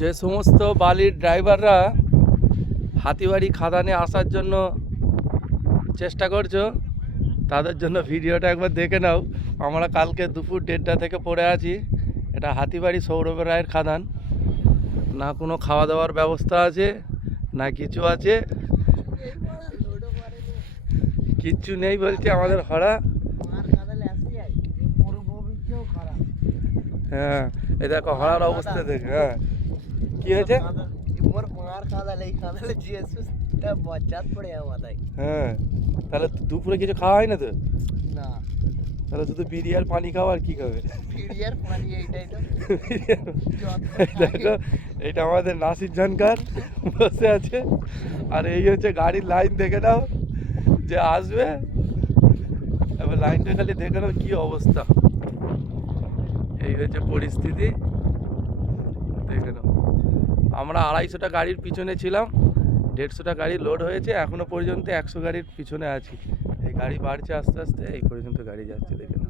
যে সমস্ত বালির ড্রাইভাররা হাতিবাড়ি খাদানে আসার জন্য চেষ্টা করছো তাদের জন্য ভিডিওটা একবার দেখে নাও। আমরা কালকে দুপুর 1:30 থেকে পড়ে আছি। এটা হাতিবাড়ি সৌরভ রায়ের খাদান। না কোনো খাওয়া দাওয়ার ব্যবস্থা আছে না কিছু আছে, কিচ্ছু নেই বলছে আমাদের হরা। হ্যাঁ এই দেখো হরার অবস্থা দেখে। হ্যাঁ কি হয়েছে? হ্যাঁ তাহলে দুপুরে কিছু খাওয়া হয় না তো? না, তাহলে শুধু বিড়ি আর পানি খাওয়া, আর কি খাবে? বিড়িয়ার পানি এইটাই তো দেখো এটা আমাদের নাসির ঝনকার বসে আছে, আর এই হচ্ছে গাড়ির লাইন দেখে নাও যে আসবে। এবার লাইনটা খালি দেখে নাও কি অবস্থা। এই হচ্ছে পরিস্থিতি, দেখে নাও। আমরা 250টা গাড়ির পিছনে ছিলাম, 150টা গাড়ি লোড হয়েছে, এখনো পর্যন্ত 100 গাড়ির পিছনে আছি। এই গাড়ি বাড়ছে আস্তে আস্তে, এই পর্যন্ত গাড়ি যাচ্ছে, দেখে নাও।